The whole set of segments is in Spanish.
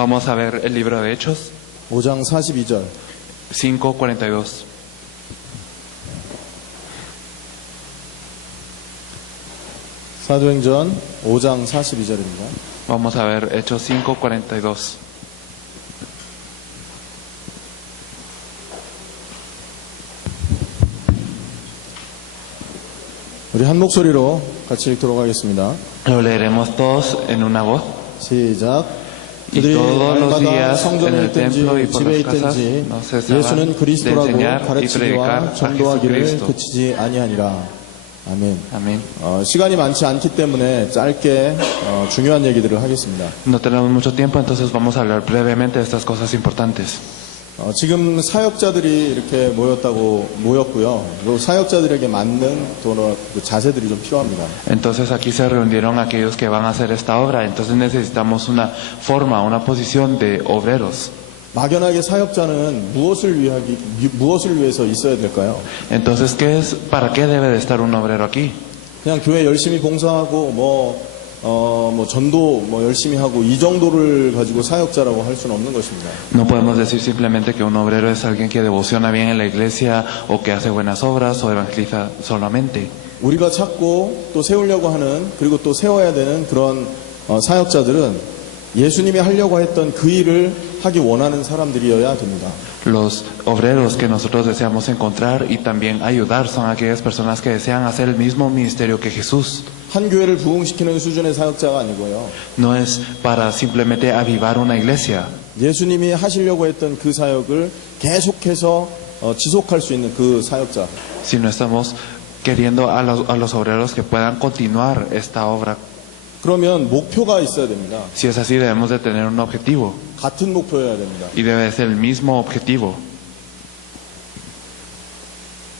Vamos a ver el libro de Hechos, 5장 42절. 5:42. 사도행전 5장 42절입니다. Vamos a ver Hechos 5:42. 우리 한 목소리로 같이 읽도록 하겠습니다. Lo leeremos todos en una voz. 시작. Y 그들이 todos los 날마다 días en 성전에 el templo y 있든지 por 집에 las casas 있든지 no cesaban 예수는 de 그리스도라고 enseñar y 가르치기와 predicar a 전도하기를 Jesucristo. 그치지 아니하니라. 아멘. Amén. 시간이 많지 않기 때문에 짧게 중요한 얘기들을 하겠습니다. No tenemos mucho tiempo, entonces vamos a hablar brevemente de estas cosas importantes. 지금 사역자들이 이렇게 모였고요. 그 사역자들에게 맞는 그 자세들이 좀 필요합니다. Entonces aquí se reunieron aquellos que van a hacer esta obra, entonces necesitamos una forma, una posición de obreros. 막연하게 사역자는 무엇을 위해서 있어야 될까요? Entonces, ¿para qué debe de estar un obrero aquí? 그냥 교회 열심히 봉사하고 전도 열심히 하고 이 정도를 가지고 사역자라고 할 수는 없는 것입니다. No podemos decir simplemente que un obrero es alguien que devociona bien en la iglesia o que hace buenas obras o evangeliza solamente. 우리가 찾고 또 세우려고 하는 그리고 또 세워야 되는 그런 사역자들은 예수님이 하려고 했던 그 일을 하기 원하는 사람들이어야 됩니다. Los obreros que nosotros deseamos encontrar y también ayudar son aquellas personas que desean hacer el mismo ministerio que Jesús. 한 교회를 부흥시키는 수준의 사역자가 아니고요. No es para simplemente avivar una iglesia, 예수님이 하시려고 했던 그 사역을 계속해서 지속할 수 있는 그 사역자. sino estamos queriendo a los obreros que puedan continuar esta obra. 그러면 목표가 있어야 됩니다. Si es así, debemos de tener un objetivo 같은 목표여야 됩니다. y debe de ser el mismo objetivo.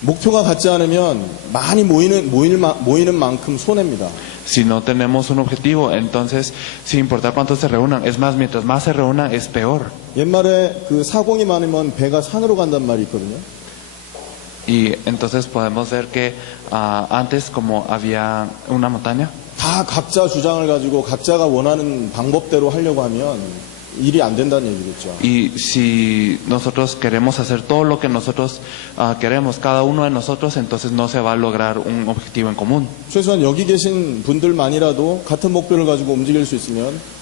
목표가 같지 않으면 많이 모이는 만큼 손해입니다. Si no tenemos un objetivo, entonces, sin importar cuántos se reúnan, es más, mientras más se reúnan, es peor. 옛말에 그 사공이 많으면 배가 산으로 간단 말이 있거든요. Y entonces podemos ver que antes, como había una montaña, 다 각자 주장을 가지고 각자가 원하는 방법대로 하려고 하면 일이 안 된다는 얘기겠죠. y si nosotros queremos hacer todo lo que nosotros queremos, cada uno de nosotros, entonces no se va a lograr un objetivo en común. 최소한 여기 계신 분들만이라도 같은 목표를 가지고 움직일 수 있으면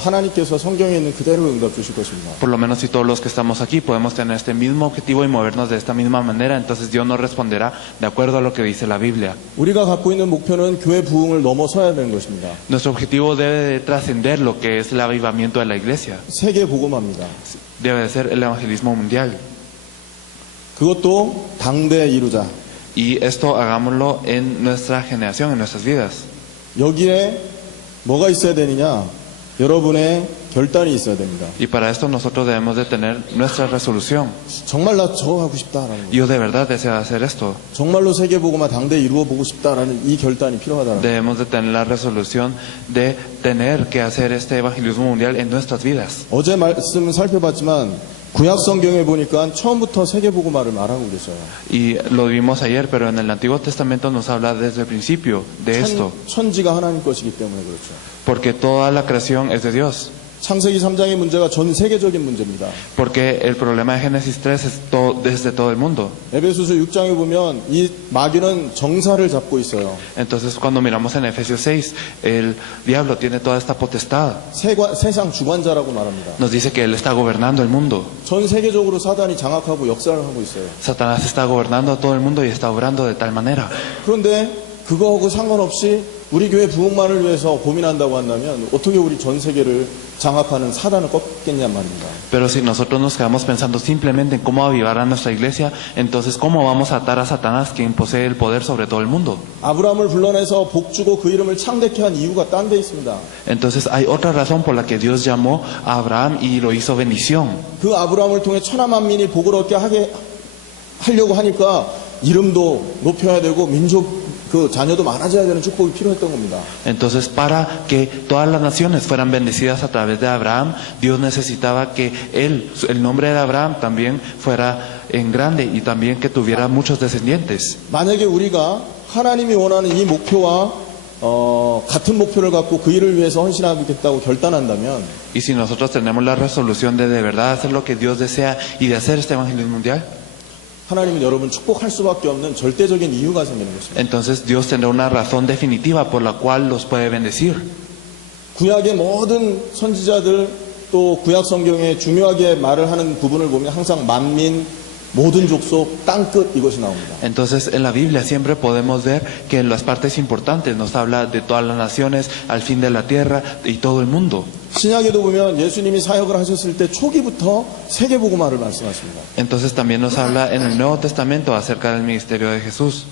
하나님께서 성경에 있는 그대로 응답 주실 것입니다. Por lo menos si todos los que estamos aquí podemos tener este mismo objetivo y movernos de esta misma manera, entonces Dios nos responderá de acuerdo a lo que dice la Biblia. 우리가 갖고 있는 목표는 교회 부흥을 넘어서야 되는 것입니다. Nuestro objetivo debe de trascender lo que es el avivamiento de la iglesia. 세계 복음화입니다. Debe de ser el evangelismo mundial. 그것도 당대에 이루자. Y esto hagámoslo en nuestra generación, en nuestras vidas. 여기에 뭐가 있어야 되느냐? 여러분의 결단이 있어야 됩니다. Y para esto nosotros debemos de tener nuestra resolución. 정말 나 저거 하고 싶다라는 거. Yo de verdad deseo hacer esto. 정말로 세계 복음화 당대 이루어 보고 싶다라는 이 결단이 필요하다는 거. Debemos de tener la resolución de tener que hacer este evangelismo mundial en nuestras vidas. 어제 말씀을 살펴봤지만 구약 성경에 보니까 처음부터 세계 복음화를 말하고 계셔요. Y lo vimos ayer, pero en el Antiguo Testamento nos habla desde el principio de esto. 천지가 하나님 것이기 때문에 그렇죠. Porque toda la creación es de Dios. 창세기 3장의 문제가 전 세계적인 문제입니다. Porque el problema de Génesis 3 es desde todo el mundo. 에베소서 6장에 보면 이 마귀는 정사를 잡고 있어요. Entonces cuando miramos en Efesios 6, el diablo tiene toda esta potestad. 세상 주관자라고 말합니다. Nos dice que él está gobernando el mundo. 전 세계적으로 사단이 장악하고 역사를 하고 있어요. Satanás está gobernando a todo el mundo y está obrando de tal manera. 그런데 그거하고 상관없이 우리 교회 부흥만을 위해서 고민한다고 한다면 어떻게 우리 전 세계를 장악하는 사단을 꺾겠냔 말입니다. Pero si nosotros nos quedamos pensando simplemente en cómo avivar a nuestra iglesia, entonces ¿cómo vamos a atar a Satanás, quien posee el poder sobre todo el mundo? 아브라함을 불러내서 복 주고 그 이름을 창대케 한 이유가 딴 데 있습니다. Entonces hay otra razón por la que Dios llamó a Abraham y lo hizo bendición. 그 아브라함을 통해 천하 만민이 복을 얻게 하려고 하니까 이름도 높여야 되고 민족 그 자녀도 많아져야 되는 축복이 필요했던 겁니다. Entonces, para que todas las naciones fueran bendecidas a través de Abraham, Dios necesitaba que el nombre de Abraham también fuera en grande y también que tuviera muchos descendientes. 만약에 우리가 하나님이 원하는 이 목표와 같은 목표를 갖고 그 일을 위해서 헌신하겠다고 결단한다면 Y si nosotros tenemos la resolución de verdad hacer lo que Dios desea y de hacer este evangelismo mundial, 하나님은 여러분 축복할 수밖에 없는 절대적인 이유가 생기는 것입니다. entonces Dios tendrá una razón definitiva por la cual los puede bendecir. 구약의 모든 선지자들 또 구약 성경에 중요하게 말을 하는 부분을 보면 항상 만민, 모든 족속, 땅끝 이것이 나옵니다. Entonces en la Biblia siempre podemos ver que en las partes importantes nos habla de todas las naciones, al fin de la tierra y todo el mundo. 신약에도 보면 예수님이 사역을 하셨을 때 초기부터 세계복음화를 말씀하십니다. Entonces también nos habla en el Nuevo Testamento acerca del ministerio de Jesús.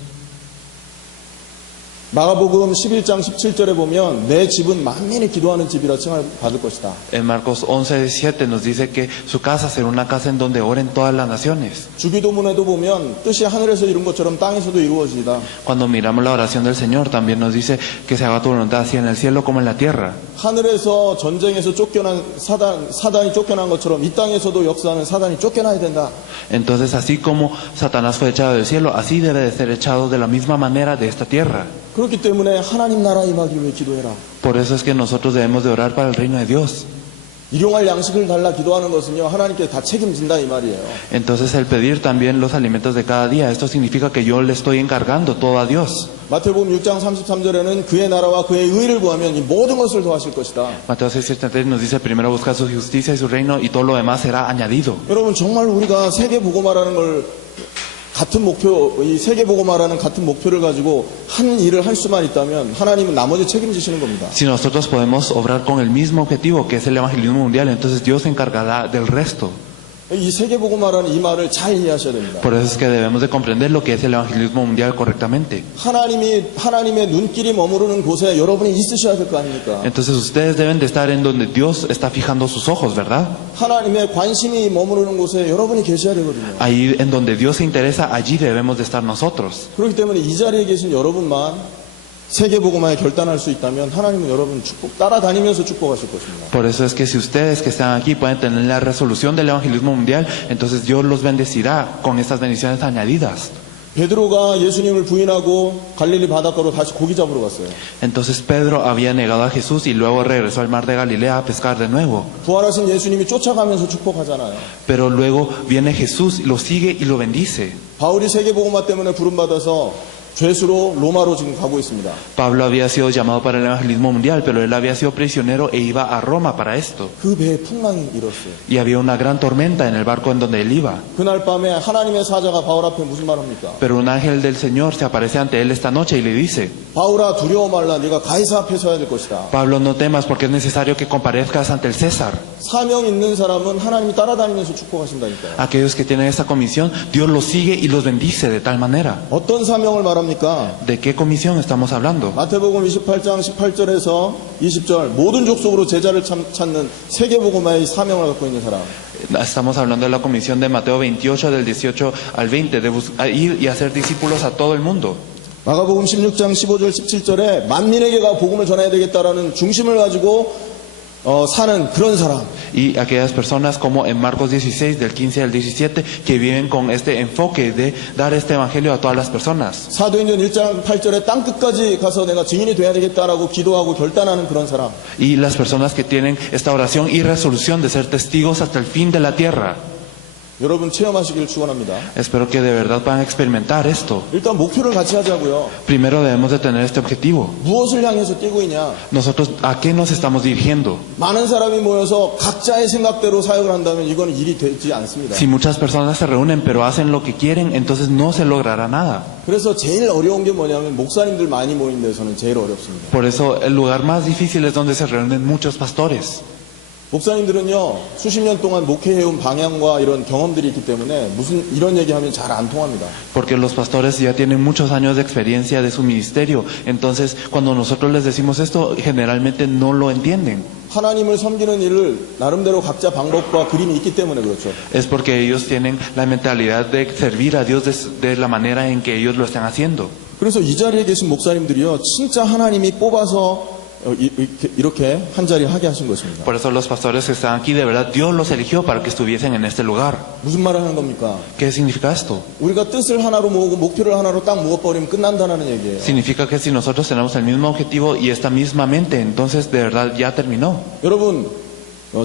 마가복음 11장 17절에 보면 내 집은 만민이 기도하는 집이라 칭을 받을 것이다. En Marcos 11:17 nos dice que su casa será una casa en donde oren todas las naciones. 주기도문에도 보면 뜻이 하늘에서 이룬 것처럼 땅에서도 이루어지다. Cuando miramos la oración del Señor también nos dice que se haga tu voluntad así en el cielo como en la tierra. 하늘에서 전쟁에서 쫓겨난 사단이 쫓겨난 것처럼 이 땅에서도 역사하는 사단이 쫓겨나야 된다. Entonces así como Satanás fue echado del cielo, así debe de ser echado de la misma manera de esta tierra. 그렇기 때문에 하나님 나라 임하기 위해 기도해라. Por eso es que nosotros debemos de orar para el reino de Dios. 일용할 양식을 달라 기도하는 것은요 하나님께 다 책임진다 이 말이에요. Entonces el pedir también los alimentos de cada día, esto significa que yo le estoy encargando todo a Dios. 마태복음 6장 33절에는 그의 나라와 그의 의를 구하면 이 모든 것을 더하실 것이다. Mateo 6:33 nos dice primero buscar su justicia y su reino y todo lo demás será añadido. 여러분 정말 우리가 세계 복음화라는 걸 같은 목표, 이 세계 복음화라는 같은 목표를 가지고 한 일을 할 수만 있다면 하나님은 나머지 책임지시는 겁니다. Si nosotros podemos obrar con el mismo objetivo que es el evangelismo mundial, entonces Dios se encargará del resto. 이 세계 복음화라는 이 말을 잘 이해하셔야 됩니다. Por eso es que debemos de comprender lo que es el evangelismo mundial correctamente. 하나님의 눈길이 머무르는 곳에 여러분이 있으셔야 될 거 아닙니까? Entonces ustedes deben de estar en donde Dios está fijando sus ojos, ¿verdad? 하나님의 관심이 머무르는 곳에 여러분이 계셔야 되거든요. Ahí en donde Dios se interesa, allí debemos de estar nosotros. 그렇기 때문에 이 자리에 계신 여러분만 세계복음화에 결단할 수 있다면 하나님은 여러분 축복 따라다니면서 축복하실 것입니다. Por eso es que si ustedes que están aquí pueden tener la resolución del evangelismo mundial, entonces Dios los bendecirá con estas bendiciones añadidas. 베드로가 예수님을 부인하고 갈릴리 바닷가로 다시 고기 잡으러 갔어요. Entonces Pedro había negado a Jesús y luego regresó al mar de Galilea a pescar de nuevo. 부활하신 예수님이 쫓아가면서 축복하잖아요. Pero luego viene Jesús, lo sigue y lo bendice. 바울이 세계복음화 때문에 부름받아서 죄수로 로마로 지금 가고 있습니다. Pablo había sido llamado para el evangelismo mundial, pero él había sido prisionero e iba a Roma para esto. 그 배에 풍랑이 일었어요. Y había una gran tormenta en el barco en donde él iba. 그날 밤에 하나님의 사자가 바울 앞에 무슨 말 합니까? Pero un ángel del Señor se aparece ante él esta noche y le dice: 바울아 두려워 말라 네가 가이사 앞에 서야 될 것이다. Pablo, no temas porque es necesario que comparezcas ante el César. 사명 있는 사람은 하나님이 따라다니면서 축복하신다니까요. Aquellos que tienen esta comisión, Dios los sigue y los bendice de tal manera. 어떤 사명을 말합니까? ¿De qué comisión estamos hablando? 마태복음 28장 18절에서 20절 모든 족속으로 제자를 찾는 세계복음화의 사명을 갖고 있는 사람. Estamos hablando de la comisión de Mateo 28 del 18 al 20 de ir y hacer discípulos a todo el mundo. 마가복음 16장 15절 17절에 만민에게 복음을 전해야 되겠다라는 중심을 가지고 사는 그런 사람. Y aquellas personas como en Marcos 16 del 15 al 17 que viven con este enfoque de dar este evangelio a todas las personas. 사도행전 1장 8절에 땅 끝까지 가서 내가 증인이 돼야 되겠다라고 기도하고 결단하는 그런 사람. Y las personas que tienen esta oración y resolución de ser testigos hasta el fin de la tierra. 여러분 체험하시길 축원합니다. Espero que de verdad puedan experimentar esto. 일단 목표를 같이 하자고요. Primero debemos de tener este objetivo. 무엇을 향해서 뛰고 있냐? Nosotros, ¿a qué nos estamos dirigiendo? 많은 사람이 모여서 각자의 생각대로 사역을 한다면 이건 일이 되지 않습니다. Si muchas personas se reúnen pero hacen lo que quieren, entonces no se logrará nada. 그래서 제일 어려운 게 뭐냐면 목사님들 많이 모인 데서는 제일 어렵습니다. Por eso el lugar más difícil es donde se reúnen muchos pastores. 목사님들은요 수십 년 동안 목회해온 방향과 이런 경험들이 있기 때문에 무슨 이런 얘기하면 잘 안 통합니다. Porque los pastores ya tienen muchos años de experiencia de su ministerio, entonces cuando nosotros les decimos esto generalmente no lo entienden. 하나님을 섬기는 일을 나름대로 각자 방법과 그림이 있기 때문에 그렇죠. Es porque ellos tienen la mentalidad de servir a Dios de la manera en que ellos lo están haciendo. 그래서 이 자리에 계신 목사님들이요 진짜 하나님이 뽑아서 이렇게 한 자리 하게 하신 것입니다. Por eso los pastores que están aquí, de verdad, Dios los eligió para que estuviesen en este lugar. 무슨 말을 하는 겁니까? ¿Qué significa esto? 우리가 뜻을 하나로 모으고 목표를 하나로 딱 모아버리면 끝난다는 얘기예요. Significa que si nosotros tenemos el mismo objetivo y esta misma mente, entonces de verdad ya terminó. 여러분,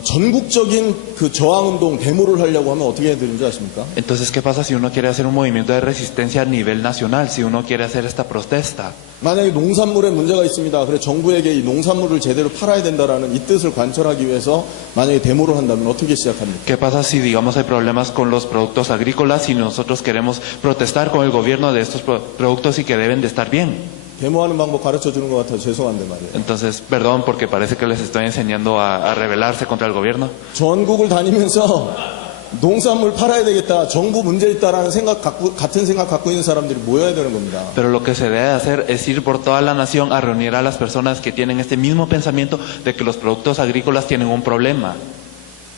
전국적인 그 저항운동, 데모를 하려고 하면 어떻게 해야 되는지 아십니까? Entonces, ¿qué pasa si uno quiere hacer un movimiento de resistencia a nivel nacional? Si uno quiere hacer esta protesta. 만약에 농산물에 문제가 있습니다. 그래 정부에게 이 농산물을 제대로 팔아야 된다라는 이 뜻을 관철하기 위해서 만약에 데모를 한다면 어떻게 시작합니까? ¿Qué pasa si, digamos, hay problemas con los productos agrícolas y nosotros queremos protestar con el gobierno de estos productos y que deben de estar bien? 데모하는 방법 가르쳐 주는 것 같아서 죄송한데 말이에요. Entonces, perdón porque parece que les estoy enseñando a rebelarse contra el gobierno. 전국을 다니면서 농산물 팔아야 되겠다, 정부 문제 있다라는 같은 생각 갖고 있는 사람들이 모여야 되는 겁니다. Pero lo que se debe hacer es ir por toda la nación a reunir a las personas que tienen este mismo pensamiento de que los productos agrícolas tienen un problema.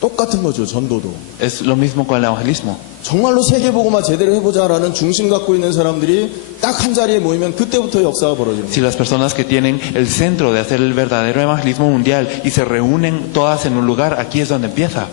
똑같은 거죠, 전도도. Es lo mismo con el evangelismo. 정말로 세계보고만 제대로 해보자라는 중심 갖고 있는 사람들이 딱 한 자리에 모이면 그때부터 역사가 벌어지는 Si 거예요. las personas que tienen el centro de hacer el verdadero evangelismo mundial y se reúnen todas en un lugar, aquí es donde empieza.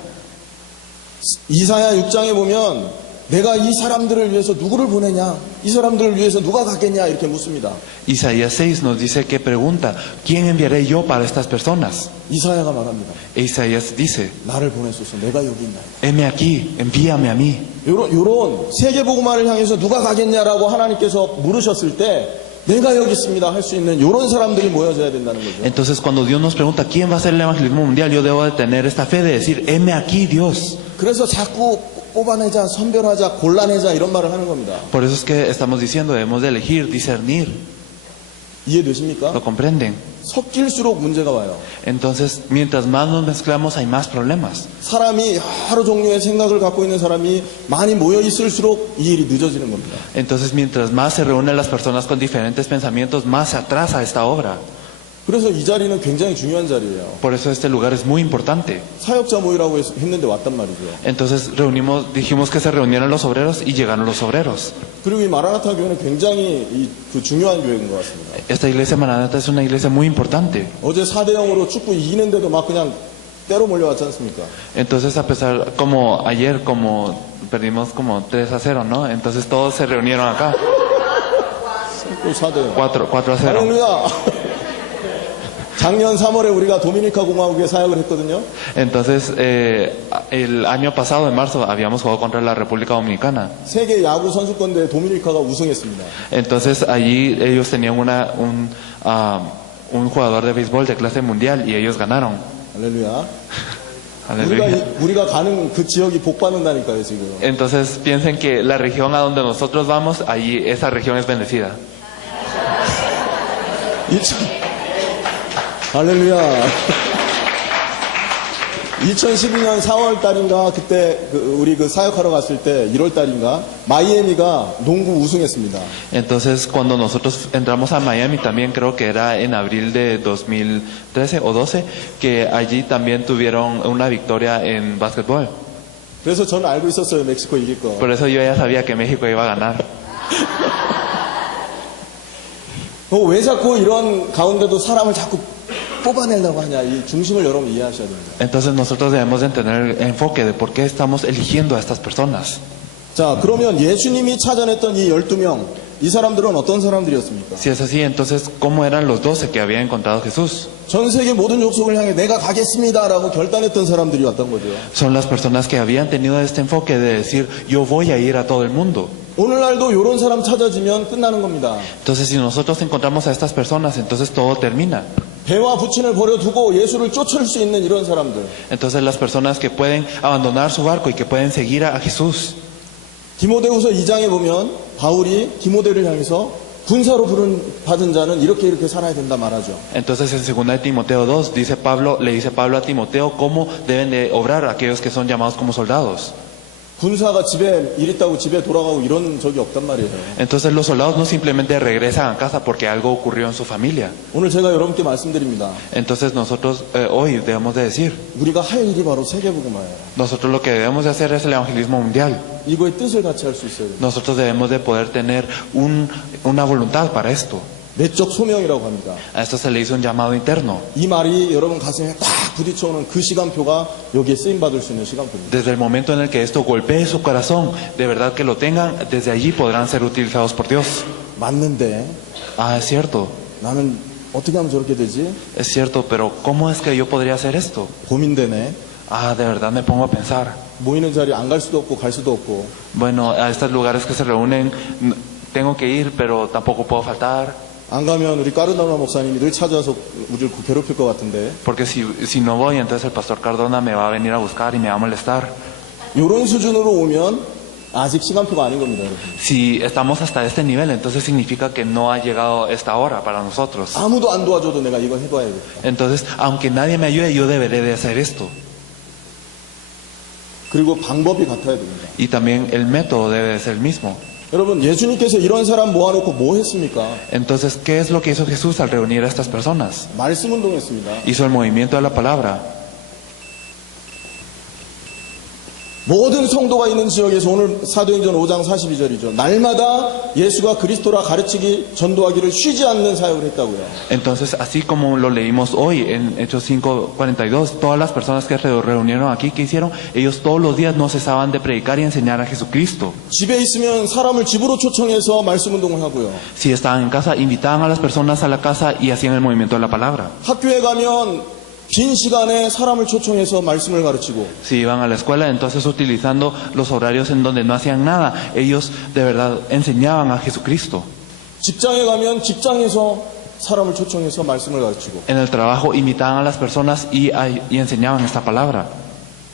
이사야 6장에 보면 내가 이 사람들을 위해서 누구를 보내냐? 이 사람들을 위해서 누가 가겠냐? 이렇게 묻습니다. Isaías 6 nos dice que pregunta, ¿quién enviaré yo para estas personas? 이사야가 말합니다. E Isaías dice, 나를 보내소서. 내가 여기 있나이다. heme aquí, envíame a mí. 요런 세계복음화를 향해서 누가 가겠냐라고 하나님께서 물으셨을 때 내가 여기 있습니다 할 수 있는 요런 사람들이 모여져야 된다는 거죠. Entonces cuando Dios nos pregunta, ¿quién va a hacer el evangelismo mundial? Yo debo de tener esta fe de decir, heme aquí, Dios. 그래서 자꾸 뽑아내자, 선별하자, 골라내자 이런 말을 하는 겁니다. Por eso es que estamos diciendo, debemos de elegir, discernir. 이해되십니까? ¿Lo comprenden? 섞일수록 문제가 와요. Entonces, mientras más nos mezclamos, hay más problemas. 사람이 여러 종류의 생각을 갖고 있는 사람이 많이 모여 있을수록 이 일이 늦어지는 겁니다. Entonces, mientras más se reúnen las personas con diferentes pensamientos, más se atrasa esta obra. 그래서 이 자리는 굉장히 중요한 자리예요. Por eso este lugar es muy importante. 사역자 모이라고 했는데 왔단 말이죠. Entonces dijimos que se reunieran los obreros y llegaron los obreros. 그리고 이 마라나타 교회는 굉장히 그 중요한 교회인 것 같습니다. Esta iglesia Maranata es una iglesia muy importante. 어제 4대0으로 축구 이기는데도 막 그냥 때로 몰려왔지 않습니까? Entonces, a pesar, como ayer, como perdimos como 3-0, ¿no? Entonces todos se reunieron acá. 또 4대0. 4-0. 할렐루야! 작년 3월에 우리가 도미니카 공화국에 사역을 했거든요. Entonces, el año pasado, en marzo, habíamos jugado contra la República Dominicana. 세계 야구 선수권대회 도미니카가 우승했습니다. Entonces, allí ellos tenían un jugador de béisbol de clase mundial y ellos ganaron. 할렐루야. Aleluya. 우리가 가는 그 지역이 복 받는다니까요, 지금. Entonces, piensen que la región a donde nosotros vamos, allí esa región es bendecida. 할렐루야. 2012년 4월 달인가 그때 우리 그 사역하러 갔을 때 1월 달인가 마이애미가 농구 우승했습니다. Entonces, cuando nosotros entramos a Miami, también creo que era en abril de 2013 o 12, que allí también tuvieron una victoria en básquetbol. 그래서 저는 알고 있었어요, 멕시코 이길 거. Por eso yo ya sabía que México iba a ganar. 왜 자꾸 이런 가운데도 사람을 자꾸 뽑아내려고 하냐, 이 중심을 여러분 이해하셔야 됩니다. Entonces nosotros debemos de tener el enfoque de por qué estamos eligiendo a estas personas. 자, 그러면 예수님이 찾아냈던 이 12명, 이 사람들은 어떤 사람들이었습니까? Si es así, entonces, ¿cómo eran los 12 que había encontrado Jesús? 전 세계 모든 족속을 향해 내가 가겠습니다라고 결단했던 사람들이 왔던 거죠. Son las personas que habían tenido este enfoque de decir, yo voy a ir a todo el mundo. 오늘날도 이런 사람 찾아지면 끝나는 겁니다. Entonces, si nosotros encontramos a estas personas, entonces todo termina. 배와 부친을 버려두고 예수를 쫓을 수 있는 이런 사람들. Entonces, las personas que pueden abandonar su barco y que pueden seguir a Jesús. 디모데후서 2장에 보면 바울이 디모데를 향해서 군사로 받은 자는 이렇게 살아야 된다 말하죠. Entonces, en 2 de Timoteo 2, le dice Pablo a Timoteo cómo deben de obrar aquellos que son llamados como soldados. 군사가 집에 일 있다고 집에 돌아가고 이런 적이 없단 말이에요. Entonces, los soldados no simplemente regresan a casa porque algo ocurrió en su familia. 오늘 제가 여러분께 말씀드립니다. Entonces, nosotros hoy debemos de decir, 우리가 할 일이 바로 세계복음화예요. nosotros lo que debemos de hacer es el evangelismo mundial. 이거의 뜻을 같이 할 수 있어야 돼요. Nosotros debemos de poder tener una voluntad para esto. 내적 소명이라고 합니다. A esto se le hizo un llamado interno. 이 말이 여러분 가슴에 딱 부딪혀오는 그 시간표가 여기에 쓰임받을 수 있는 시간표입니다. Desde el momento en el que esto golpee su corazón, de verdad que lo tengan, desde allí podrán ser utilizados por Dios. 맞는데 Ah, es cierto, 나는 어떻게 하면 저렇게 되지? es cierto, pero ¿cómo es que yo podría hacer esto? 고민되네. Ah, de verdad me pongo a pensar. 모이는 자리 안 갈 수도 없고 갈 수도 없고 Bueno, a estos lugares que se reúnen, tengo que ir, pero tampoco puedo faltar. 안 가면 우리 까르나나 목사님이 늘 찾아와서 우리를 괴롭힐 것 같은데 Porque si no voy, entonces el pastor Cardona me va a venir a buscar y me va a molestar. 이런 수준으로 오면 아직 시간표가 아닌 겁니다. 여러분. Si estamos hasta este nivel, entonces significa que no ha llegado esta hora para nosotros. 아무도 안 도와줘도 내가 이거 해봐야겠다. Entonces, aunque nadie me ayude, yo deberé de hacer esto. 그리고 방법이 같아야 됩니다. Y también el método debe de ser el mismo. 여러분 예수님께서 이런 사람 모아놓고 뭐 했습니까? Entonces, ¿qué es lo que hizo Jesús al reunir a estas personas? 말씀 운동했습니다. Hizo el movimiento de la palabra. 모든 성도가 있는 지역에서 오늘 사도행전 5장 42절이죠. 날마다 예수가 그리스도라 가르치기 전도하기를 쉬지 않는 사역을 했다고요. Entonces, así como lo leímos hoy en Hechos 5:42, todas las personas que se reunieron aquí, ¿qué hicieron? Ellos todos los días no cesaban de predicar y enseñar a Jesucristo. 집에 있으면 사람을 집으로 초청해서 말씀 운동을 하고요. Si estaban en casa, invitaban a las personas a la casa y hacían el movimiento de la palabra. 학교에 가면 빈 시간에 사람을 초청해서 말씀을 가르치고 Si iban a la escuela, entonces utilizando los horarios en donde no hacían nada, ellos de verdad enseñaban a Jesucristo. 직장에 가면 직장에서 사람을 초청해서 말씀을 가르치고 En el trabajo invitaban a las personas y enseñaban esta palabra.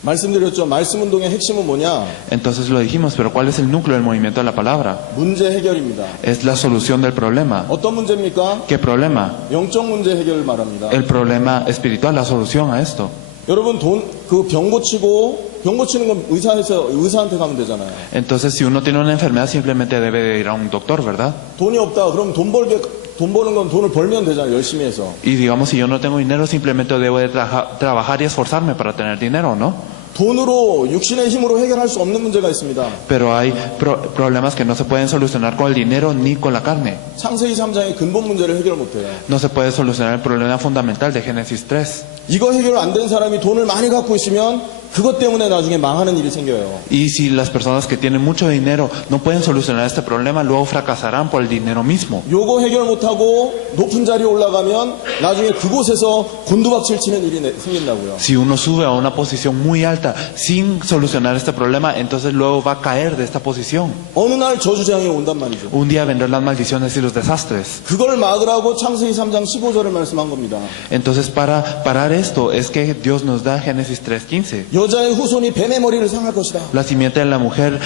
말씀드렸죠. 말씀 운동의 핵심은 뭐냐? Entonces lo dijimos, pero ¿cuál es el núcleo del movimiento de la palabra? 문제 해결입니다. Es la solución del problema. 어떤 문제입니까? ¿Qué problema? 영적 문제 해결을 말합니다. El problema espiritual, la solución a esto. 여러분 병 고치는 건 의사한테 가면 되잖아요. Entonces, si uno tiene una enfermedad, simplemente debe de ir a un doctor, ¿verdad? 돈이 없다. 그럼 돈 버는 건 돈을 벌면 되잖아요. 열심히 해서. Y digamos, si yo no tengo dinero, simplemente debo de trabajar y esforzarme para tener dinero, ¿no? 돈으로 육신의 힘으로 해결할 수 없는 문제가 있습니다. Pero hay problemas que no se pueden solucionar con el dinero ni con la carne. 창세기 3장의 근본 문제를 해결 못해요. No se puede solucionar el problema fundamental de Génesis 3. 이거 해결 안 된 사람이 돈을 많이 갖고 있으면 그것 때문에 나중에 망하는 일이 생겨요. Y si las personas que tienen mucho dinero no pueden solucionar este problema, luego fracasarán por el dinero mismo. 요거 해결 못하고 높은 자리에 올라가면 나중에 그곳에서 곤두박질 치는 일이 생긴다고요. Si uno sube a una posición muy alta sin solucionar este problema, entonces luego va a caer de esta posición. 어느 날 저주재앙이 온단 말이죠. Un día vendrán las maldiciones y los desastres. 그걸 막으라고 창세기 3장 15절을 말씀한 겁니다. Entonces, para parar esto es que Dios nos da Génesis 3:15. 여자의 후손이 뱀의 머리를 상할 것이다. La simiente de la mujer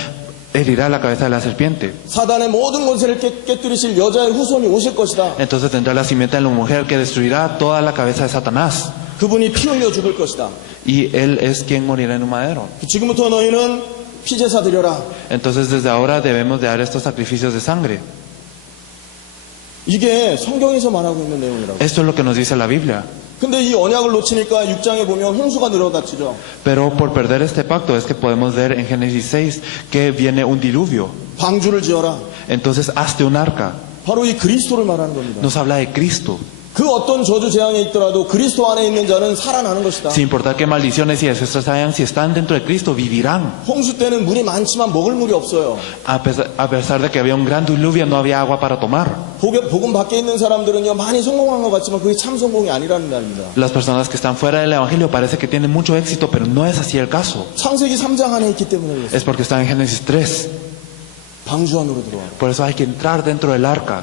herirá la cabeza de la serpiente. 사단의 모든 권세를 깨뜨리실 여자의 후손이 오실 것이다. Entonces tendrá la simiente de la mujer que destruirá toda la cabeza de Satanás. 그분이 피 흘려 죽을 것이다. Y él es quien morirá en un madero. 지금부터 너희는 피제사 드려라. Entonces desde ahora debemos de dar estos sacrificios de sangre. 이게 성경에서 말하고 있는 내용이라고. Esto es lo que nos dice la Biblia. 근데 이 언약을 놓치니까 6장에 보면 홍수가 늘어닥치죠. Pero por perder este pacto es que podemos ver en Génesis 6 que viene un diluvio. 방주를 지어라. Entonces hazte un arca. 바로 이 그리스도를 말하는 겁니다. Nos habla de Cristo. 그 어떤 저주 재앙에 있더라도 그리스도 안에 있는 자는 살아나는 것이다. Sin importar qué maldiciones y desastres hayan, si están dentro de Cristo, vivirán. 홍수 때는 물이 많지만 먹을 물이 없어요. A pesar de que había un gran diluvio, no había agua para tomar. 복음 밖에 있는 사람들은요 많이 성공한 것 같지만 그게 참 성공이 아니라는 말입니다. Las personas que están fuera del Evangelio parece que tienen mucho éxito, pero no es así el caso. 창세기 3장 안에 있기 때문에 그렇습니다. Es porque están en Génesis 3. 방주 안으로 들어와. Por eso hay que entrar dentro del arca.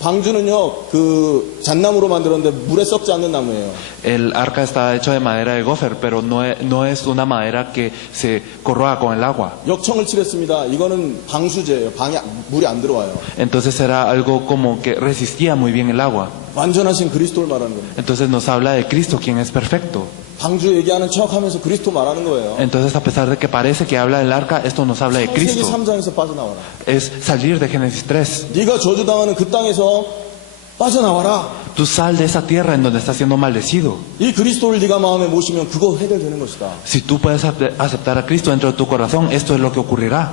방주는요 그 잣나무로 만들었는데 물에 썩지 않는 나무예요. El arca está hecho de madera de gofer, pero no es una madera que se corroa con el agua. 역청을 칠했습니다. 이거는 방수제예요. 물이 안 들어와요. Entonces era algo como que resistía muy bien el agua. 완전하신 그리스도를 말하는 겁니다. Entonces nos habla de Cristo, quien es perfecto. 방주 얘기하는 척하면서 그리스도 말하는 거예요. Entonces, a pesar de que parece que habla del arca, esto nos habla de 창세기 Cristo. 3장에서 빠져나와라. Es salir de Génesis 3. 네가 저주당하는 그 땅에서 빠져나와라. Tú sal de esa tierra en donde estás siendo maldecido. 이 그리스도를 네가 마음에 모시면 그거 해결되는 것이다. Si tú puedes aceptar a Cristo dentro de tu corazón, esto es lo que ocurrirá.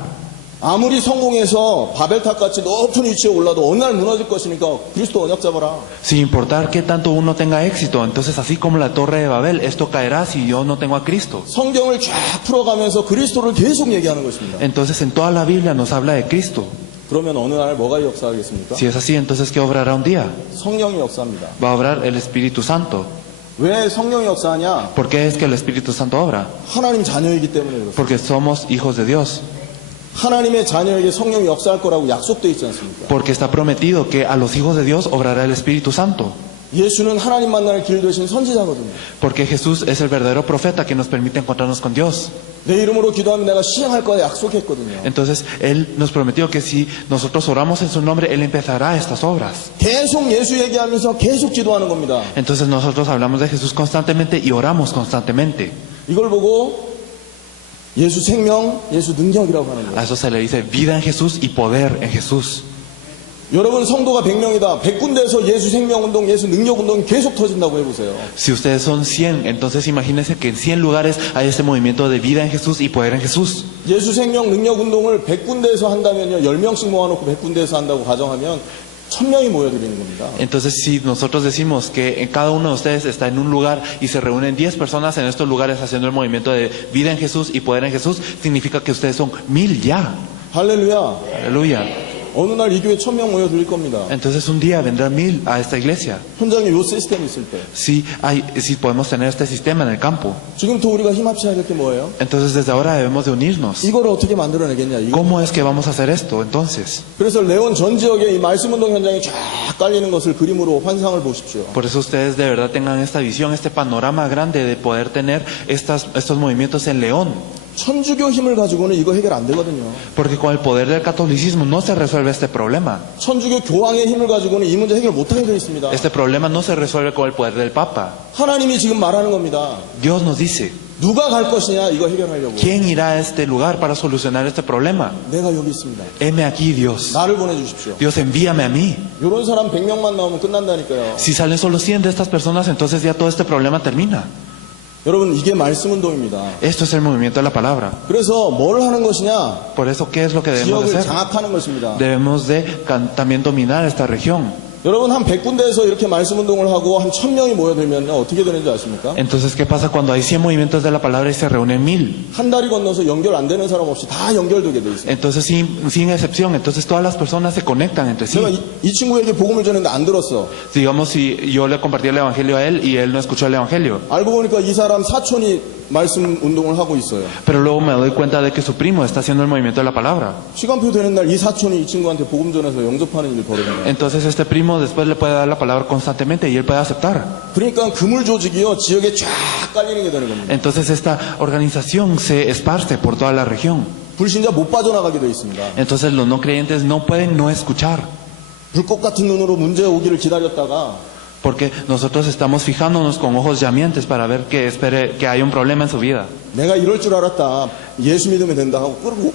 아무리 성공해서 바벨탑같이 높은 위치에 올라도 어느 날 무너질 것이니까 그리스도 언약 잡아라. Sin importar qué tanto uno tenga éxito, entonces así como la torre de Babel, esto caerá si yo no tengo a Cristo. 성경을 쫙 풀어가면서 그리스도를 계속 얘기하는 것입니다. Entonces en toda la Biblia nos habla de Cristo. 그러면 어느 날 뭐가 역사하겠습니까? Si es así, entonces ¿qué obrará un día? 성령이 역사합니다. Va a obrar el Espíritu Santo. 왜 성령이 역사하냐? ¿Por qué es que el Espíritu Santo obra? 하나님 자녀이기 때문에 그렇습니다. Porque somos hijos de Dios. 하나님의 자녀에게 성령이 역사할 거라고 약속되어 있지 않습니까? Porque está prometido que a los hijos de Dios obrará el Espíritu Santo. 예수는 하나님 만날 길 되신 선지자거든요. Porque Jesús es el verdadero profeta que nos permite encontrarnos con Dios. 내 이름으로 기도하면 내가 시행할 거야 약속했거든요. Entonces Él nos prometió que si nosotros oramos en su nombre, Él empezará estas obras. 계속 예수 얘기하면서 계속 기도하는 겁니다. Entonces nosotros hablamos de Jesús constantemente y oramos constantemente. 이걸 보고 예수 생명, 예수 능력이라고 하는 거예요. A eso se le dice vida en Jesús y poder en Jesús. 여러분 성도가 100명이다. 100군데에서 예수 생명운동, 예수 능력운동이 계속 터진다고 해보세요. Si ustedes son 100, entonces imagínense que en 100 lugares hay este movimiento de vida en Jesús y poder en Jesús. 예수 생명 능력운동을 100군데에서 한다면요. 10명씩 모아놓고 100군데에서 한다고 가정하면 1000명이 모여드리는 겁니다. Entonces si nosotros decimos que en cada uno de ustedes está en un lugar y se reúnen 10 personas en estos lugares haciendo el movimiento de vida en Jesús y poder en Jesús, significa que ustedes son 1000 ya. 할렐루야. Aleluya. 어느 날 이 교회 1000명 모여드릴 겁니다. Entonces un día vendrán 1000 a esta iglesia. 현장에 요 시스템이 있을 때. Si podemos tener este sistema en el campo. 지금부터 우리가 힘합쳐야 될 게 뭐예요? Entonces desde ahora debemos de unirnos. 이걸 어떻게 만들어내겠냐. 이거. ¿Cómo es que vamos a hacer esto entonces? 그래서 레온 전 지역에 이 말씀운동 현장이 쫙 깔리는 것을 그림으로 환상을 보십시오. Por eso ustedes de verdad tengan esta visión, este panorama grande de poder tener estos movimientos en León. 천주교 힘을 가지고는 이거 해결 안 되거든요. Porque con el poder del catolicismo no se resuelve este problema. 천주교 교황의 힘을 가지고는 이 문제 해결 못하게 되어 있습니다. Este problema no se resuelve con el poder del Papa. 하나님이 지금 말하는 겁니다. Dios nos dice, 누가 갈 것이냐 이거 해결하려고. ¿quién irá a este lugar para solucionar este problema? 내가 여기 있습니다. Heme aquí, Dios. 나를 보내주십시오. Dios, envíame a mí. 이런 사람 100명만 나오면 끝난다니까요. Si salen solo 100 de estas personas, entonces ya todo este problema termina. 여러분 이게 말씀운동입니다. Esto es el movimiento de la palabra. 그래서 뭘 하는 것이냐? Por eso, ¿qué es lo que debemos de 지역을 hacer? 장악하는 것입니다. Debemos de también dominar esta región. 여러분 한 100군데에서 이렇게 말씀운동을 하고 한 1000명이 모여들면 어떻게 되는지 아십니까? Entonces, ¿qué pasa cuando hay 100 movimientos de la palabra y se reúnen 1000? 한 다리 건너서 연결 안 되는 사람 없이 다 연결되게 돼 있어요. Entonces, sin excepción, entonces todas las personas se conectan entre sí. 내가 이 친구에게 복음을 전했는데 안 들었어. Digamos, si yo le compartí el evangelio a él y él no escuchó el evangelio. 알고 보니까 이 사람 사촌이 말씀 운동을 하고 있어요. Pero luego me doy cuenta de que su primo está haciendo el movimiento de la palabra. 시간표 되는 날 이 사촌이 이 친구한테 복음 전해서 영접하는 일이 벌어져요. Entonces este primo después le puede dar la palabra constantemente y él puede aceptar. 그러니까 그물 조직이요 지역에 쫙 깔리는 게 되는 겁니다. Entonces esta organización se esparce por toda la región. 불신자 못 빠져나가게 돼 있습니다. Entonces los no creyentes no pueden no escuchar. 불꽃 같은 눈으로 문제 오기를 기다렸다가 Porque nosotros estamos fijándonos con ojos llamientes para ver que hay un problema en su vida. 내가 이럴 줄 알았다. 예수 믿으면 된다 하고 끌고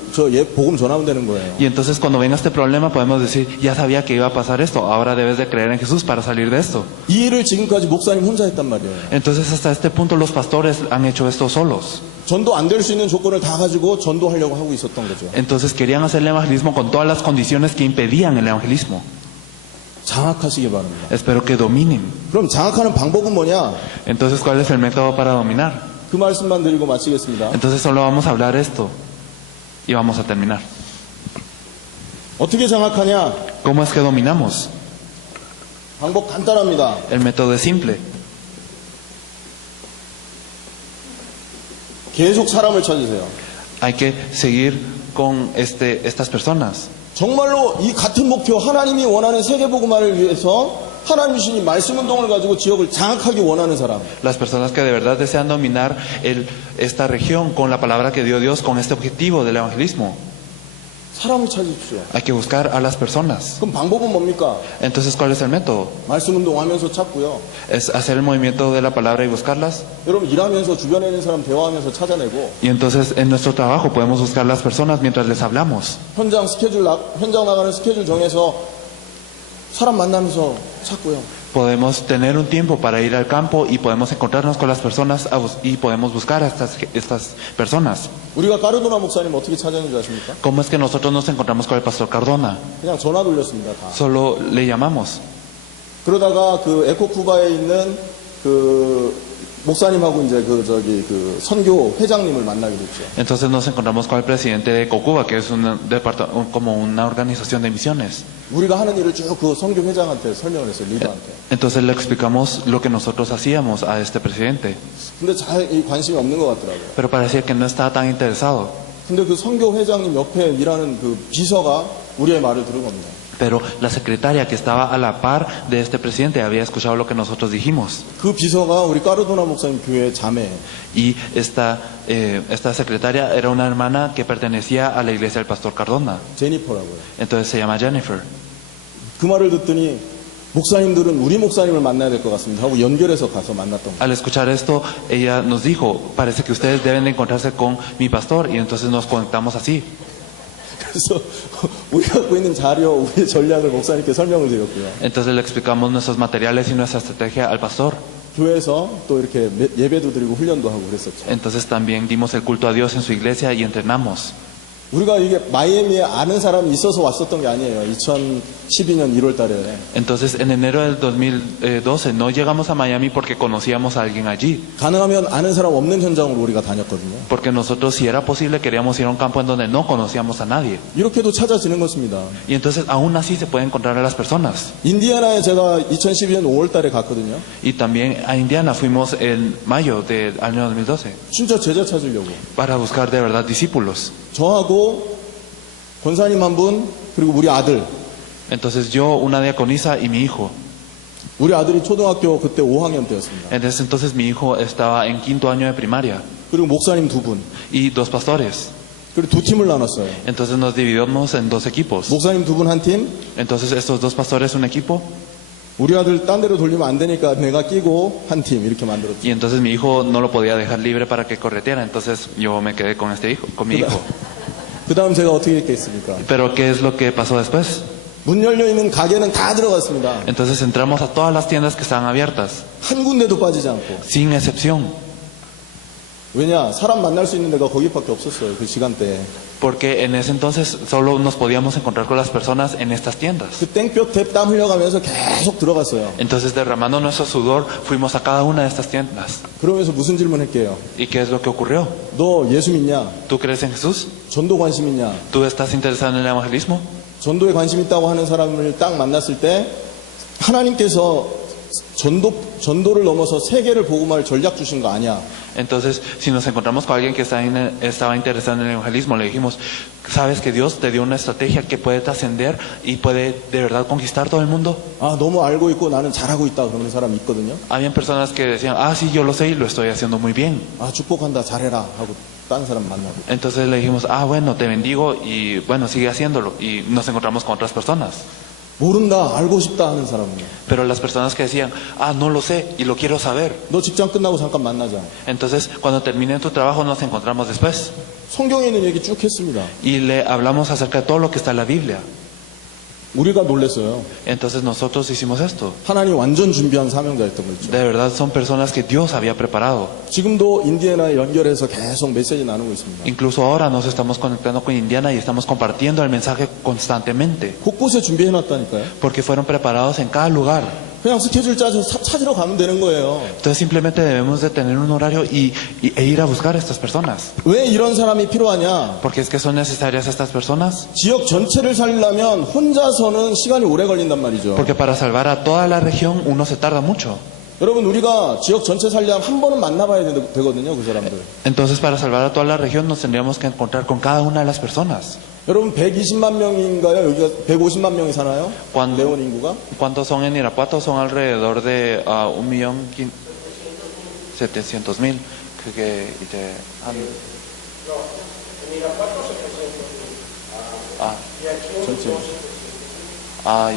복음 전하면 되는 거예요. Y entonces cuando venga este problema podemos decir, ya sabía que iba a pasar esto, ahora debes de creer en Jesús para salir de esto. 이 일을 지금까지 목사님 혼자 했단 말이에요. Entonces hasta este punto los pastores han hecho esto solos. 전도 안 될 수 있는 조건을 다 가지고 전도하려고 하고 있었던 거죠. Entonces querían hacer el evangelismo con todas las condiciones que impedían el evangelismo. 장악하시기 바랍니다. Espero que dominen. 그럼 장악하는 방법은 뭐냐? Entonces, ¿cuál es el método para dominar? 그 말씀만 드리고 마치겠습니다. Entonces solo vamos a hablar esto y vamos a terminar. 어떻게 장악하냐? ¿Cómo es que dominamos? 방법 간단합니다. El método es simple. 계속 사람을 찾으세요. Hay que seguir con estas personas. 정말로 이 같은 목표 하나님이 원하는 세계복음화를 위해서 하나님 주신 말씀 운동을 가지고 지역을 장악하기 원하는 사람. Las personas que de verdad desean dominar esta región con la palabra que dio Dios con este objetivo del evangelismo. 사람을 찾으십시오. Hay que buscar a las personas. 그럼 방법은 뭡니까? Entonces, ¿cuál es el método? 말씀 운동하면서 찾고요. Es hacer el movimiento de la palabra y buscarlas. 여러분 일하면서 주변에 있는 사람 대화하면서 찾아내고 Y entonces en nuestro trabajo podemos buscar las personas mientras les hablamos. 현장 나가는 스케줄 정해서 사람 만나면서 찾고요. Podemos tener un tiempo para ir al campo y podemos encontrarnos con las personas y podemos buscar a estas personas. 우리가 까르도나 목사님 어떻게 찾았는지 아십니까? ¿Cómo es que nosotros nos encontramos con el pastor Cardona? 그냥 전화 돌렸습니다. 다. Solo le llamamos. 그러다가 그 에코쿠바에 있는 그 목사님하고 이제 그 선교 회장님을 만나게 됐죠. Entonces nos encontramos con el presidente de Cocuba, que es como una organización de misiones. 우리가 하는 일을 쭉 그 선교 회장한테 설명을 했어요. 리더한테. Entonces le explicamos lo que nosotros hacíamos a este presidente. 근데 잘 관심이 없는 것 같더라고요. Pero parecía que no estaba tan interesado. 근데 그 선교 회장님 옆에 일하는 그 비서가 우리의 말을 들은 겁니다. Pero la secretaria que estaba a la par de este presidente había escuchado lo que nosotros dijimos. 그 비서가 우리 까르도나 목사님 교회 자매예요. Y esta secretaria era una hermana que pertenecía a la iglesia del pastor Cardona. 제니퍼라고요. Entonces se llama Jennifer. 그 말을 듣더니 목사님들은 우리 목사님을 만나야 될 것 같습니다 하고 연결해서 가서 만났던 거예요. Al escuchar esto, ella nos dijo, parece que ustedes deben de encontrarse con mi pastor, y entonces nos conectamos así. 그래서 우리가 갖고 있는 자료, 우리의 전략을 목사님께 설명을 드렸고요. Entonces le explicamos nuestros materiales y nuestra estrategia al pastor. 교회에서 또 이렇게 예배도 드리고 훈련도 하고 그랬었죠. Entonces también dimos el culto a Dios en su iglesia y entrenamos. 우리가 이게 마이애미에 아는 사람이 있어서 왔었던 게 아니에요. 2012년 1월 달에. Entonces en enero del 2012 no llegamos a Miami porque conocíamos a alguien allí. 가능하면 아는 사람 없는 현장으로 우리가 다녔거든요. Porque nosotros, si era posible, queríamos ir a un campo en donde no conocíamos a nadie. 이렇게도 찾아지는 것입니다. Y entonces aún así se puede encontrar a las personas. 인디애나에 제가 2012년 5월 달에 갔거든요. Y también a Indiana fuimos en mayo del año 2012 진짜 제자 찾으려고. para buscar de verdad discípulos. 저하고 권사님 한 분, 그리고 우리 아들. Entonces yo, una diaconisa y mi hijo. 우리 아들이 초등학교 그때 5학년 때였습니다. En ese entonces mi hijo estaba en quinto año de primaria. 그리고 목사님 두 분. Y dos pastores. 그리고 두 팀을 나눴어요. Entonces nos dividimos en dos equipos. 목사님 두 분 한 팀. Entonces estos dos pastores un equipo. 우리 아들 딴 데로 돌리면 안 되니까 내가 끼고 한 팀 이렇게 만들었죠. Y entonces mi hijo no lo podía dejar libre para que correteara. Entonces yo me quedé con con mi hijo. 그 다음 제가 어떻게 했겠습니까? Pero ¿qué es lo que pasó después? 문 열려 있는 가게는 다 들어갔습니다. Entonces entramos a todas las tiendas que estaban abiertas, 한 군데도 빠지지 않고. sin excepción. 왜냐? 사람 만날 수 있는 데가 거기밖에 없었어요. 그 시간대에. Porque en ese entonces solo nos podíamos encontrar con las personas en estas tiendas. 그 땡볕에 땀 흘려가면서 계속 들어갔어요. Entonces, derramando nuestro sudor, fuimos a cada una de estas tiendas. 그러면서 무슨 질문할게요? ¿Y qué es lo que ocurrió? 너 예수 믿냐? ¿Tú crees en Jesús? 전도 관심 있냐? ¿Tú estás interesado en el evangelismo? 전도에 관심 있다고 하는 사람을 딱 만났을 때 하나님께서 전도를 넘어서 세계를 복음할 전략 주신 거 아니야? Entonces, si nos encontramos con alguien que estaba interesado en el evangelismo, le dijimos, ¿sabes que Dios te dio una estrategia que puede trascender y puede de verdad conquistar todo el mundo? 아, 너무 알고 있고 나는 잘하고 있다 그러는 사람이 있거든요. Habían personas que decían, sí, yo lo sé y lo estoy haciendo muy bien. 아, 축복한다, 잘해라 하고 다른 사람 만나고. Entonces le dijimos, bueno, te bendigo y bueno, sigue haciéndolo. Y nos encontramos con otras personas. 모른다, 알고 싶다 하는 사람은요. Pero las personas que decían, no lo sé y lo quiero saber. 너 직장 끝나고 잠깐 만나자. Entonces, cuando termine tu trabajo nos encontramos después. 성경에 있는 얘기 쭉 했습니다. Y le hablamos acerca de todo lo que está en la Biblia. 우리가 놀랬어요. Entonces nosotros hicimos esto. 하나님 완전 준비한 사명자였던 거죠. De verdad son personas que Dios había preparado. 지금도 인디애나 연결해서 계속 메시지 나누고 있습니다. Incluso ahora nos estamos conectando con Indiana y estamos compartiendo el mensaje constantemente. 곳곳에 준비해놨다니까요. Porque fueron preparados en cada lugar. 그냥 스케줄 짜서 찾으러 가면 되는 거예요. Entonces simplemente debemos de tener un horario e ir a buscar a estas personas. 왜 이런 사람이 필요하냐? Porque es que son necesarias estas personas. 지역 전체를 살려면 혼자서는 시간이 오래 걸린단 말이죠. Porque para salvar a toda la región uno se tarda mucho. 여러분 우리가 지역 전체 살려면 한 번은 만나봐야 되거든요, 그 사람들. Entonces para salvar a toda la región nos tendríamos que encontrar con cada una de las personas. 여러분 120만 명인가요? 여기가 150만 명이 사나요? ¿Cuánto- 레온 인구가? ¿Cuántos son en Irapuato? Son alrededor de 1.700.000. 그게 이제 한 전체.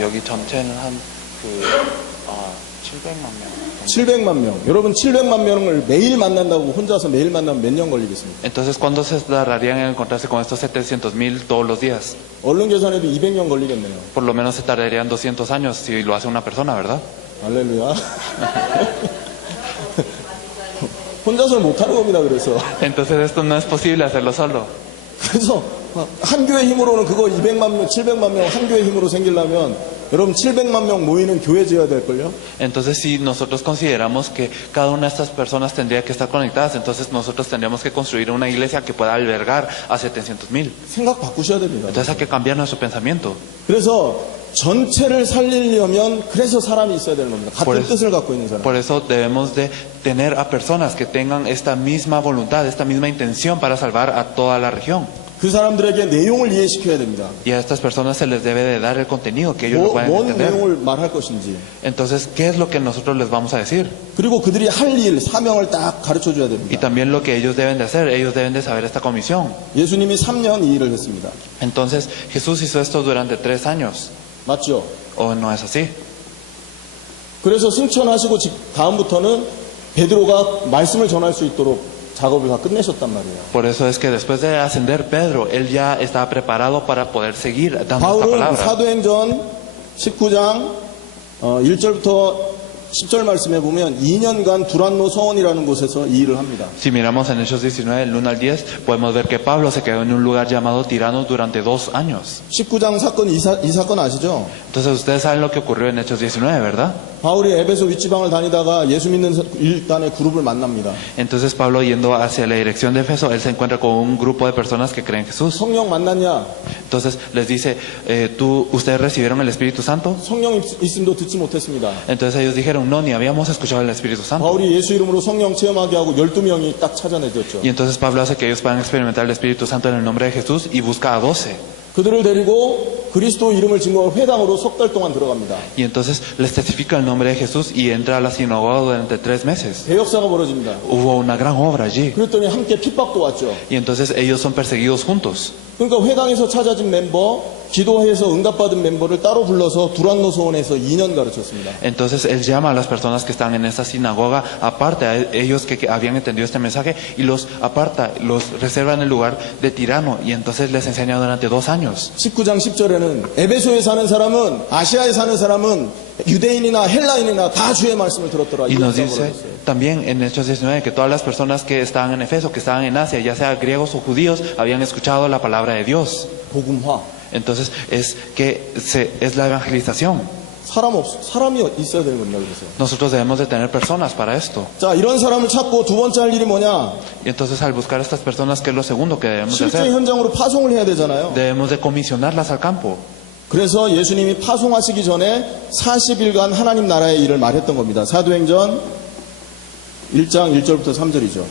여기 전체는 한 700만 명. 700만 명. 여러분 700만 명을 매일 만난다고 혼자서 매일 만나면 몇 년 걸리겠습니까? Entonces, ¿cuándo se tardarían en encontrarse con estos 700.000 todos los días? 얼른 계산해도 200년 걸리겠네요. Por lo menos se tardarían 200 años si lo hace una persona, ¿verdad? 할렐루야. 혼자서는 못하는 겁니다. 그래서 Entonces esto no es posible hacerlo solo. 그래서 한 교회 힘으로는 그거 200만 명, 700만 명 한 교회 힘으로 생기려면 여러분 700만 명 모이는 교회 지어야 될걸요? Entonces si nosotros consideramos que cada una de estas personas tendría que estar conectadas, entonces nosotros tendríamos que construir una iglesia que pueda albergar a 700,000. 생각 바꾸셔야 됩니다. Entonces hay que cambiar nuestro pensamiento. 그래서 전체를 살리려면 그래서 사람이 있어야 되는 겁니다. 같은 Por eso- 뜻을 갖고 있는 사람. Por eso debemos de tener a personas que tengan esta misma voluntad, esta misma intención para salvar a toda la región. 그 사람들에게 내용을 이해시켜야 됩니다. Y a estas personas se les debe de dar el contenido que ellos lo puedan 뭔 entender. 내용을 말할 것인지. Entonces, ¿qué es lo que nosotros les vamos a decir? 그리고 그들이 할 일, 사명을 딱 가르쳐 줘야 Y 됩니다. también lo que ellos deben de hacer, ellos deben de saber esta comisión. 예수님이 3년 이 일을 했습니다. Entonces, Jesús hizo esto durante 3 años. 맞죠? ¿O no es así? 그래서 승천하시고 다음부터는 베드로가 말씀을 전할 수 있도록 작업을 다 끝내셨단 말이에요. Por eso es que después de ascender Pedro, él ya estaba preparado para poder seguir dando esta 바울은 palabra. 사도행전 19장 1절부터 10절 말씀에 보면 2년간 두란노 서원이라는 곳에서 이 일을 합니다. Si miramos en Hechos 19, el 1 al 10, podemos ver que Pablo se quedó en un lugar llamado Tirano durante 2 años. 19장 사건 이 사건 아시죠? Entonces ustedes saben lo que ocurrió en Hechos 19, ¿verdad? 바울이 에베소 윗지방을 다니다가 예수 믿는 일단의 그룹을 만납니다. Entonces Pablo yendo hacia la dirección de Éfeso, él se encuentra con un grupo de personas que creen en Jesús. 성령 만났냐? Entonces les dice, ¿ustedes recibieron el Espíritu Santo? 성령 있음도 듣지 못했습니다. Entonces ellos dijeron, no, ni habíamos escuchado el Espíritu Santo. 바울이 예수 이름으로 성령 체험하게 하고 12명이 딱 찾아내줬죠. Y entonces Pablo hace que ellos puedan experimentar el Espíritu Santo en el nombre de Jesús y busca a 12. 그들을 데리고 그리스도 이름을 증거할 회당으로 석 달 동안 들어갑니다. Y entonces les testifica el nombre de Jesús y entra a la sinagoga durante 3 meses. 대역사가 벌어집니다. Hubo una gran obra allí. 그랬더니 함께 핍박도 왔죠. Y entonces ellos son perseguidos juntos. 그러니까 회당에서 찾아진 멤버, 기도해서 응답받은 멤버를 따로 불러서 두란노 소원에서 2년 가르쳤습니다. Entonces él llama a las personas que están en esta sinagoga, aparte a ellos que habían entendido este mensaje, y los aparta, los reserva en el lugar de Tirano, y entonces les enseña durante 2 años. 19장 10절에는 에베소에 사는 사람은 아시아에 사는 사람은 유대인이나 헬라인이나 다 주의 말씀을 들었더라. Y 이렇게 nos dice 써버렸어요. también en Hechos 19 que todas las personas que estaban en Efeso, que estaban en Asia, ya sea griegos o judíos, habían escuchado la palabra de Dios. 복음화. Entonces es que es la evangelización. 사람이 있어야 되는 겁니다. 그래서. Nosotros debemos de tener personas para esto. 자, 이런 사람을 찾고 두 번째 할 일이 뭐냐? Y entonces al buscar a estas personas, ¿qué es lo segundo que debemos de 실제 hacer? 현장으로 파송을 해야 되잖아요. Debemos de comisionarlas al campo. 그래서 예수님이 파송하시기 전에 40일간 하나님 나라의 일을 말했던 겁니다. 사도행전 1장 1절부터 3절이죠.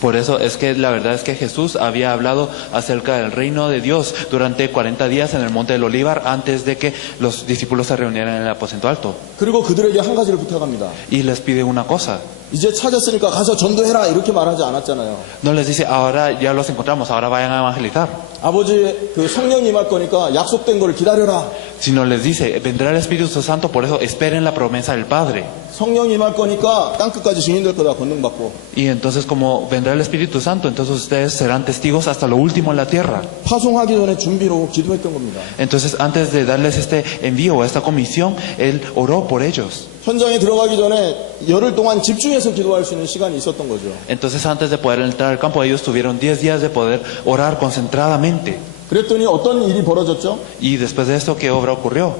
Por eso es que la verdad es que Jesús había hablado acerca del reino de Dios durante 40 días en el monte del Olivar antes de que los discípulos se reunieran en el aposento alto. 그리고 그들에게 한 가지를 부탁합니다. Y les pide una cosa. 이제 찾았으니까 가서 전도해라 이렇게 말하지 않았잖아요. No les dice, ahora ya los encontramos, ahora vayan a evangelizar. 아버지 그 성령 임할 거니까 약속된 걸 기다려라. Sino les dice, vendrá el Espíritu Santo, por eso esperen la promesa del Padre. 성령 임할 거니까 땅끝까지 증인될 거다 권능받고. Y entonces como vendrá el Espíritu Santo, entonces ustedes serán testigos hasta lo último en la tierra. 파송하기 전에 준비로 기도했던 겁니다. Entonces antes de darles este envío o esta comisión, Él oró por ellos. 현장에 들어가기 전에 열흘 동안 집중해서 기도할 수 있는 시간이 있었던 거죠. Entonces antes de poder entrar al campo, ellos tuvieron 10 días de poder orar concentradamente. 그랬더니 어떤 일이 벌어졌죠? Y después de esto, ¿qué obra ocurrió?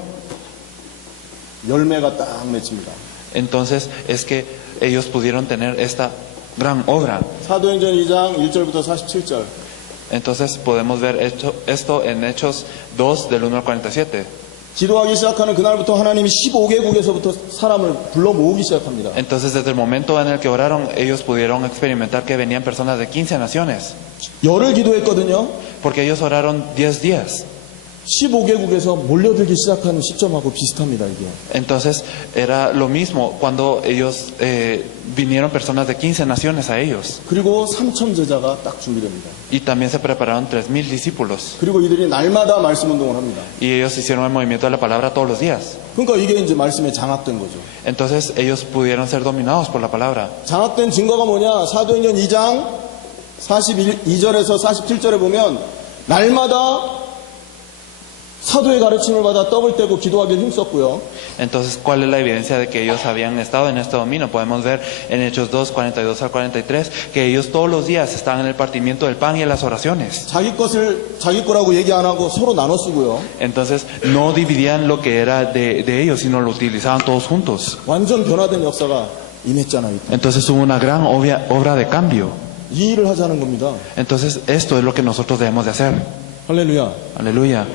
열매가 딱 맺힙니다. Entonces es que ellos pudieron tener esta gran obra. 사도행전 2장 1절부터 47절. Entonces podemos ver esto en Hechos 2 del 1 al 47. 기도하기 시작하는 그날부터 하나님이 15개국에서부터 사람을 불러 모으기 시작합니다. Entonces desde el momento en el que oraron, ellos pudieron experimentar que venían personas de 15 naciones. 열흘 기도했거든요. Porque ellos oraron 10 días. 15개국에서 몰려들기 시작하는 시점하고 비슷합니다, 이게. Entonces era lo mismo cuando ellos vinieron personas de 15 naciones a ellos. 그리고 3천 제자가 딱 준비됩니다. Y también se prepararon 3,000 discípulos. 그리고 이들이 날마다 말씀 운동을 합니다. Y ellos hicieron el movimiento de la palabra todos los días. 그러니까 이게 이제 말씀에 장악된 거죠. Entonces ellos pudieron ser dominados por la palabra. 장악된 증거가 뭐냐? 사도행전 2장 42절에서 47절에 보면 날마다 사도의 가르침을 받아 떡을 떼고 기도하기에 힘썼고요. Entonces, ¿cuál es la evidencia de que ellos habían estado en este dominio? Podemos ver en Hechos 2, 42 al 43, que ellos todos los días estaban en el partimiento del pan y en las oraciones. 자기 것을 자기 거라고 얘기 안 하고 서로 나눠 쓰고요. Entonces, no dividían lo que era de ellos, sino lo utilizaban todos juntos. 완전 변화된 역사가 임했잖아요. Entonces, hubo una gran obra de cambio. 이 일을 하자는 겁니다. Entonces, esto es lo que nosotros debemos de hacer. 할렐루야. Aleluya.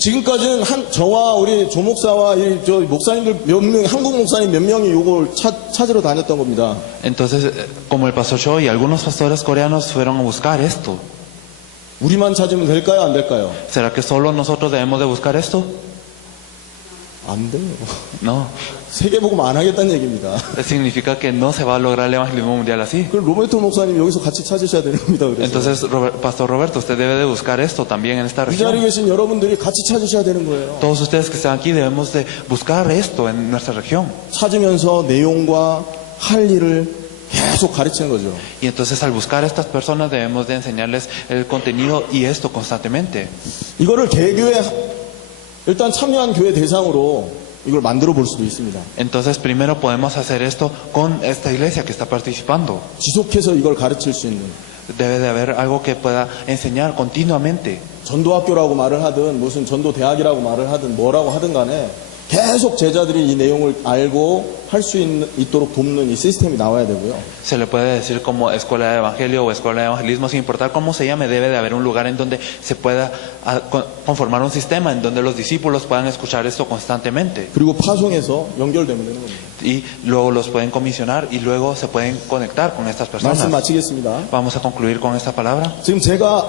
지금까지는 저와 우리 조 목사와 저 목사님들 몇 명, 한국 목사님 몇 명이 이걸 찾으러 다녔던 겁니다. Entonces, como el pastor Cho y algunos pastores coreanos fueron a buscar esto. 우리만 찾으면 될까요? 안 될까요? ¿Será que solo nosotros debemos de buscar esto? 안 돼요. No. 세계복음 안 하겠다는 얘기입니다. Significa que no se va a lograr el evangelismo mundial así. 그럼 로베르토 목사님 여기서 같이 찾으셔야 되는 겁니다. 그래서 Entonces, Pastor Roberto, usted debe de buscar esto también en esta 이 자리에 región. 계신 여러분들이 같이 찾으셔야 되는 거예요. Todos ustedes que están aquí debemos de buscar esto en nuestra región. 찾으면서 내용과 할 일을 계속 가르치는 거죠. Y entonces al buscar a estas personas debemos de enseñarles el contenido y esto constantemente. 이거를 개교회 일단 참여한 교회 대상으로 이걸 만들어 볼 수도 있습니다. Entonces primero podemos hacer esto con esta iglesia que está participando. 지속해서 이걸 가르칠 수 있는 Debe de haber algo que pueda enseñar continuamente. 전도학교라고 말을 하든 무슨 전도대학이라고 말을 하든 뭐라고 하든 간에 계속 제자들이 이 내용을 알고 할 수 있도록 돕는 이 시스템이 나와야 되고요. Se le puede decir como escuela de evangelio o escuela de evangelismo, sin importar cómo se llame, debe de haber un lugar en donde se pueda conformar un sistema en donde los discípulos puedan escuchar esto constantemente. 그리고 파송해서 연결되면 되는 겁니다. Y luego los pueden comisionar y luego se pueden conectar con estas 말씀 personas. 마치겠습니다. Vamos a concluir con esta palabra. 지금 제가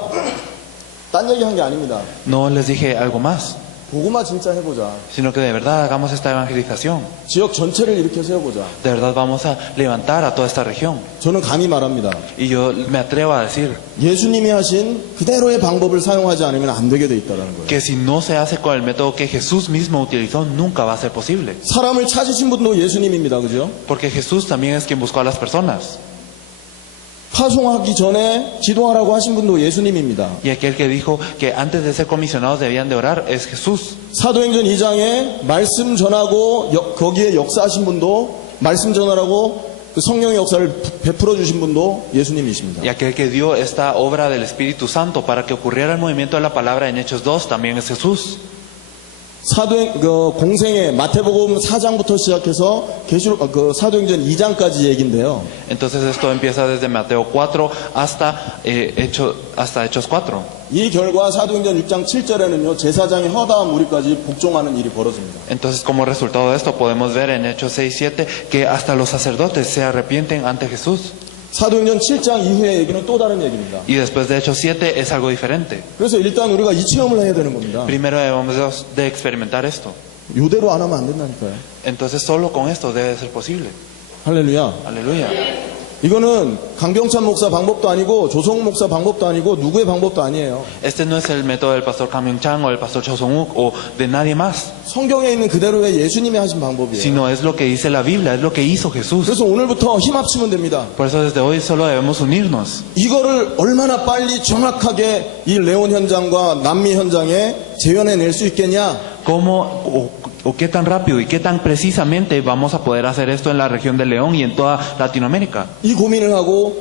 딴 얘기 한 게 아닙니다. No les dije algo más, 복음화 진짜 해보자. sino que de verdad hagamos esta evangelización. 지역 전체를 일으켜 세워보자. De verdad vamos a levantar a toda esta región. 저는 감히 말합니다. Y yo me atrevo a decir 예수님이 하신 그대로의 방법을 사용하지 않으면 안 되게 돼 있다는 거예요. que si no se hace con el método que Jesús mismo utilizó, nunca va a ser posible. 사람을 찾으신 분도 예수님입니다. 그죠? Porque Jesús también es quien buscó a las personas. 파송하기 전에 기도하라고 하신 분도 예수님입니다. Y aquel que dijo que antes de ser comisionados debían de orar es Jesús. 사도행전 2장에 말씀 전하고 거기에 역사하신 분도 말씀 전하라고 그 성령의 역사를 베풀어 주신 분도 예수님이십니다. Y aquel que dio esta obra del Espíritu Santo para que ocurriera el movimiento de la palabra en Hechos 2 también es Jesús. 공생의 마태복음 4장부터 시작해서 사도행전 2장까지 얘기인데요. Entonces esto empieza desde Mateo 4 hasta Hechos 4. 이 결과 사도행전 6장 7절에는요. 제사장이 허다한 무리까지 복종하는 일이 벌어집니다. Entonces como resultado de esto podemos ver en Hechos 6-7 que hasta los sacerdotes se arrepienten ante Jesús. 사도행전 7장 이후의 얘기는 또 다른 얘기입니다. Y después de Hechos 7 es algo diferente. 그래서 일단 우리가 이 체험을 해야 되는 겁니다. Primero debemos de experimentar esto. 이대로 안 하면 안 된다니까요. Entonces solo con esto debe ser posible. 할렐루야. Aleluya. 이거는 강병찬 목사 방법도 아니고 조성 목사 방법도 아니고 누구의 방법도 아니에요. Este no es el método del pastor Kam Myung-chan o del pastor Cho Sung-wook o de nadie más, 성경에 있는 그대로의 예수님이 하신 방법이에요. sino es lo que dice la Biblia, es lo que hizo Jesús. 그래서 오늘부터 힘 합치면 됩니다. Por eso desde hoy solo debemos unirnos. 이거를 얼마나 빨리 정확하게 이 레온 현장과 남미 현장에 재현해낼 수 있겠냐? ¿Cómo o qué tan rápido y qué tan precisamente vamos a poder hacer esto en la región de León y en toda Latinoamérica? 이 고민을 하고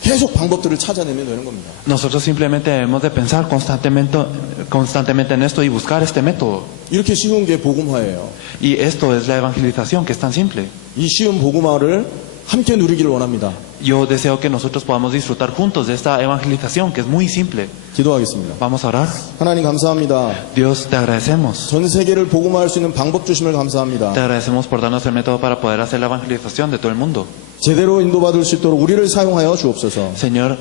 계속 방법들을 찾아내면 되는 겁니다. Nosotros simplemente debemos de pensar constantemente en esto y buscar este método. 이렇게 쉬운 게 복음화예요. Y esto es la evangelización, que es tan simple. 이 쉬운 복음화를 함께 누리기를 원합니다. Yo deseo que nosotros podamos disfrutar juntos de esta evangelización, que es muy simple. 기도하겠습니다. Vamos a orar. 하나님 감사합니다. Dios, te agradecemos. 전 세계를 복음화할 수 있는 방법 주심을 감사합니다. Te agradecemos por darnos el método para poder hacer la evangelización de todo el mundo. 제대로 인도받을 수 있도록 우리를 사용하여 주옵소서. Señor,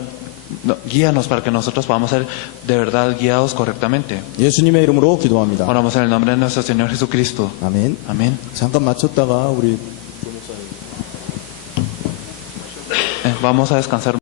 guíanos para que nosotros podamos ser de verdad guiados correctamente. 예수님의 이름으로 기도합니다. Oramos en el nombre de nuestro Señor Jesucristo. 아멘. Amén. 잠깐 마쳤다가 우리 Vamos a descansar.